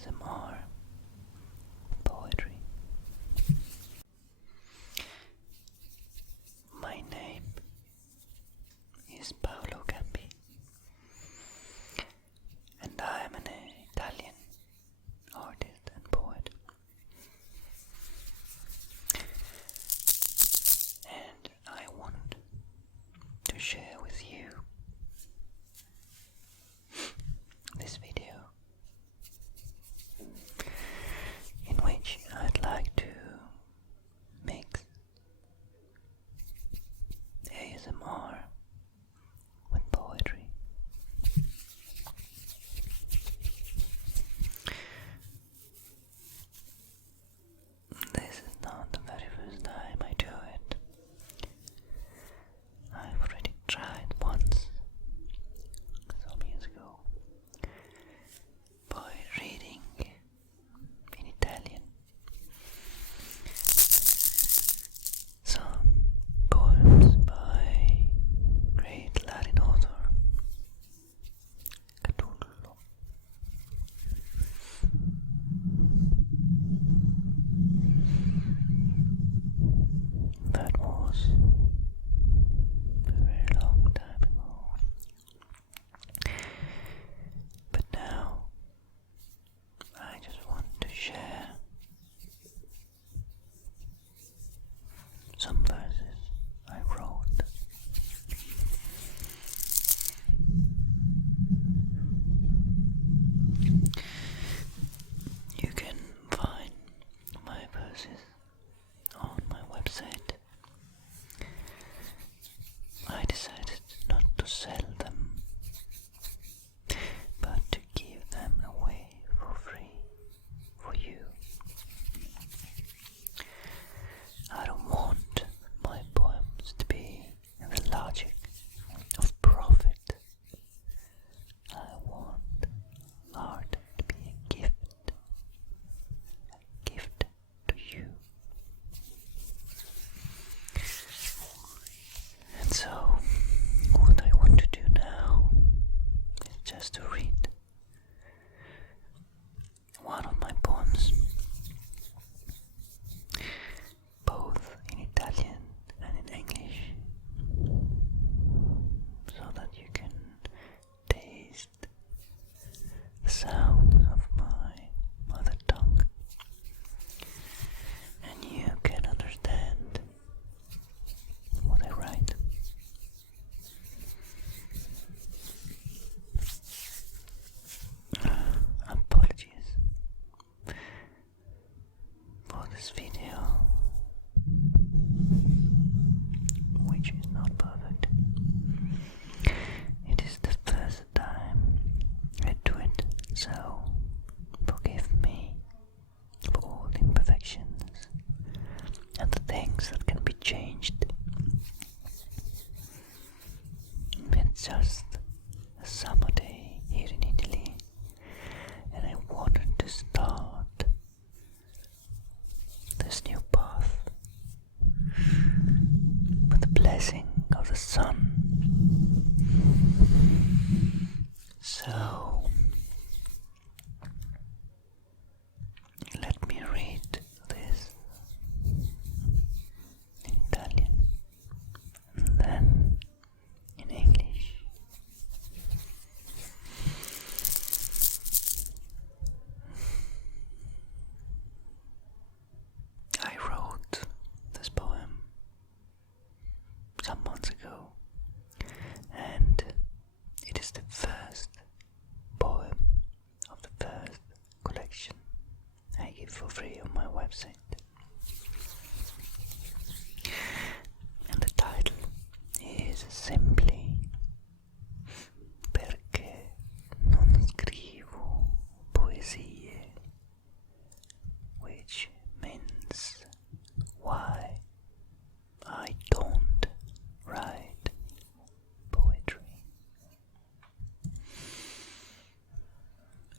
ASMR poetry. My name is Paolo Campi, and I am an Italian artist and poet. And I want to share with you this video in which I'd like to mix ASMR with poetry. This is not the very first time I do it. I've already tried once, some years ago, by reading in Italian some poems by great Latin author Catullo. That was a very long time ago. But now I just want to share some verses I wrote. You can find my verses on my website. I decided not to sell them, but to give them away for free for you. I don't want my poems to be in the logic of profit. I want art to be a gift to you. And so, what I want to do now is just to read one of my poems, both in Italian and in English, so that you can taste the sound of my mother tongue, and you can understand what I write. Apologies for this video, which is not perfect. It is the first time I do it, so forgive me for all the imperfections and the things that can be changed. It's just a summer day here in Italy, and I wanted to start this new path with the blessing of the sun. So let me read this in Italian and then in English. I wrote this poem some months ago, and it is the first poem of the first collection I give for free on my website. And the title is simply Perché non scrivo poesie, which means why I don't write poetry.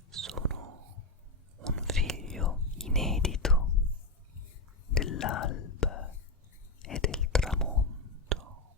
Sono un figlio inedito dell'alba e del tramonto,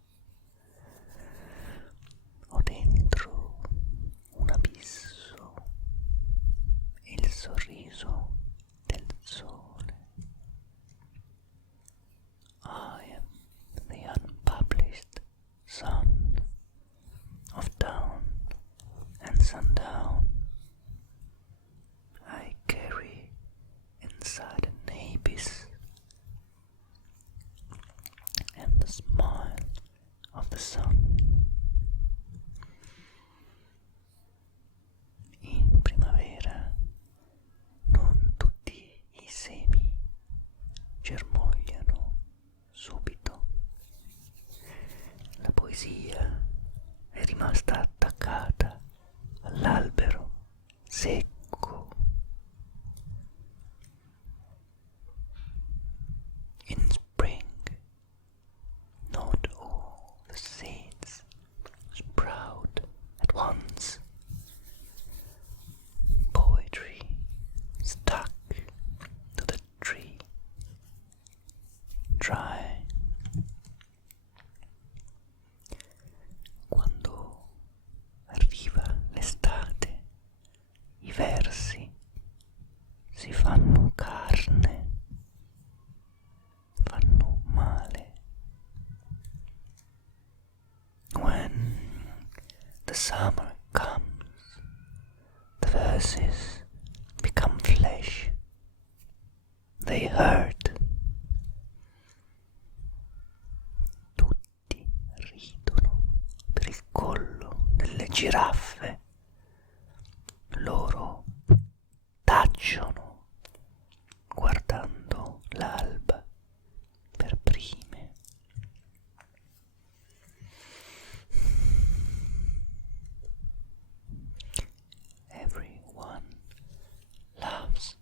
stuck to the tree, dry. Quando arriva l'estate, i versi si fanno carne, fanno male. When the summer comes, the verses become flesh. They hurt. Tutti ridono per il collo delle giraffe. Loro tacciono guardando l'alba per prime. Everyone loves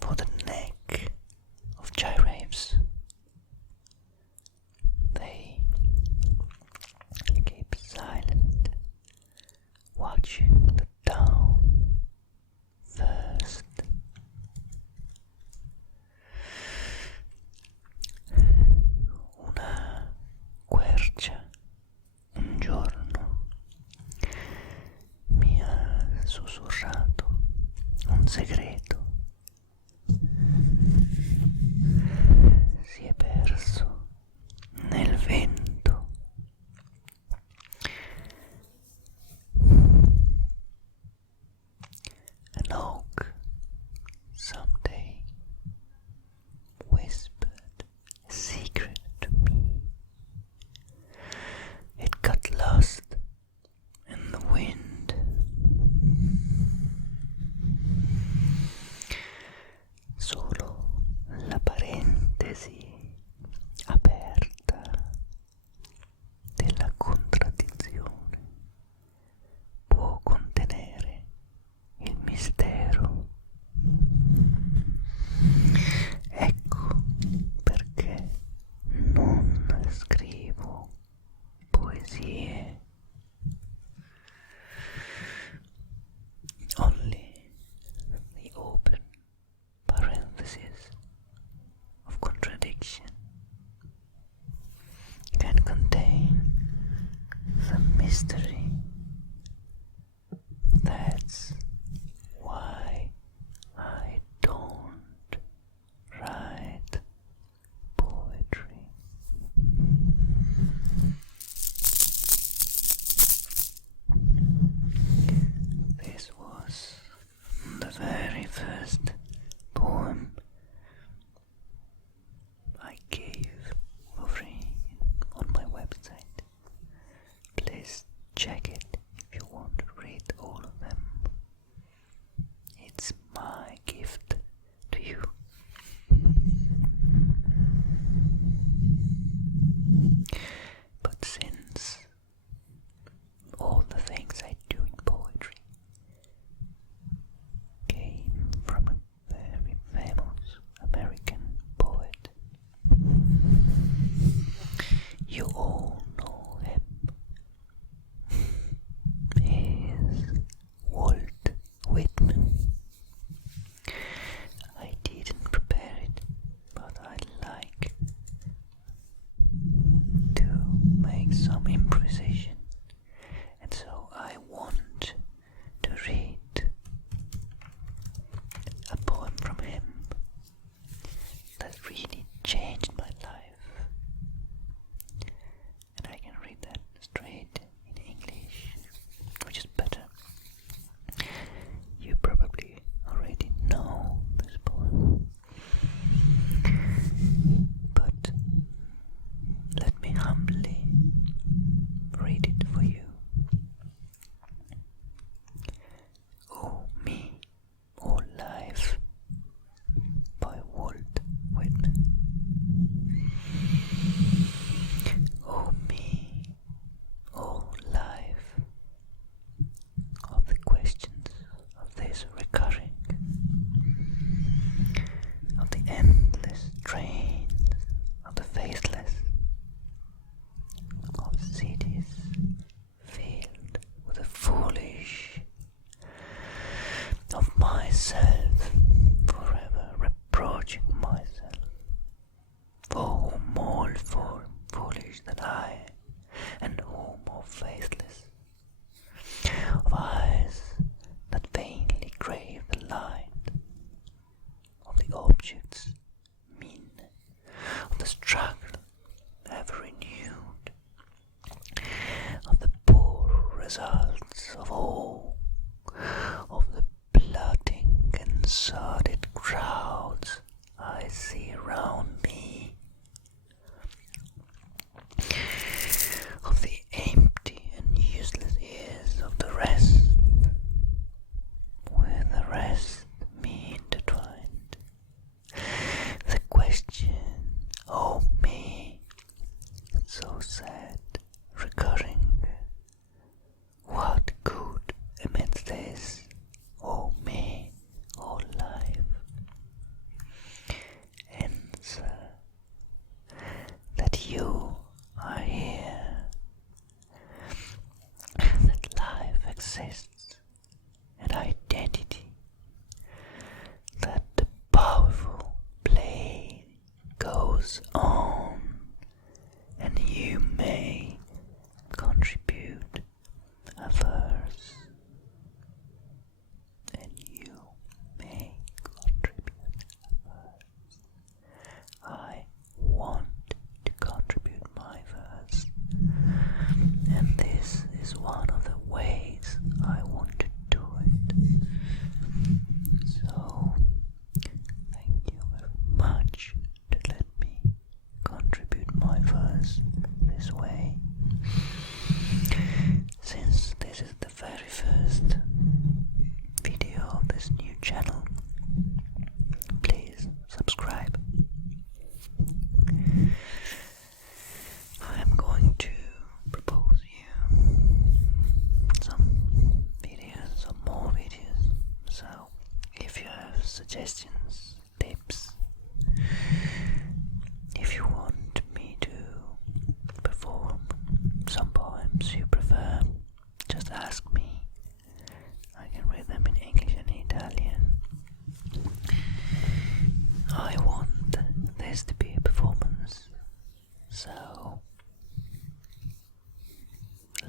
for the neck of giraffes. They keep silent, watching the dawn first. Una quercia un giorno mi ha sussurrato un segreto. Si è perso nel vento. An oak someday whispered a secret to me. It got lost in the wind. sordid crowds I see around me, of the empty and useless ears of the rest, with the rest me intertwined. The question, oh me, so sad, recurring, what good amidst this, oh me, oh life? Answer that you are here, that life exists, and identity, that the powerful play goes on, and you may contribute a verse, and you may contribute a verse. I want to contribute my verse, and this is one of the ways I want to do it. So, thank you very much to let me contribute my verse this way. Since this is the very first video of this new channel, please subscribe. I am going to propose you some videos, some more videos. So if you have suggestions, tips, if you want me to perform some poems you prefer, just ask me. I can read them in English and Italian. I want this to be a performance, so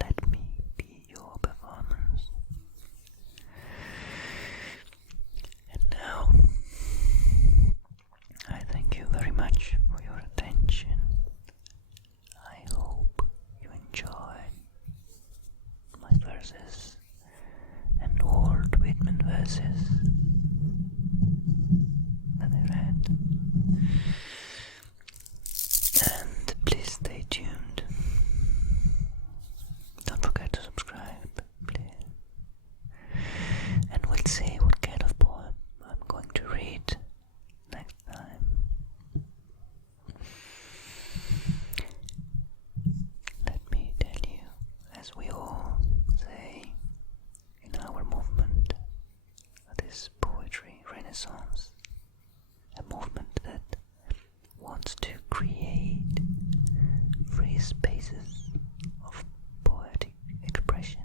let me be your performance. And now, I thank you very much for your attention. I hope you enjoyed my verses and Walt Whitman verses that I read. And please stay tuned. Don't forget to subscribe, please. And we'll see what kind of poem I'm going to read next time. Let me tell you, as we all say in our movement, this poetry renaissance, a movement that wants to create free spaces of poetic expression.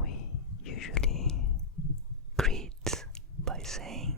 We usually greet by saying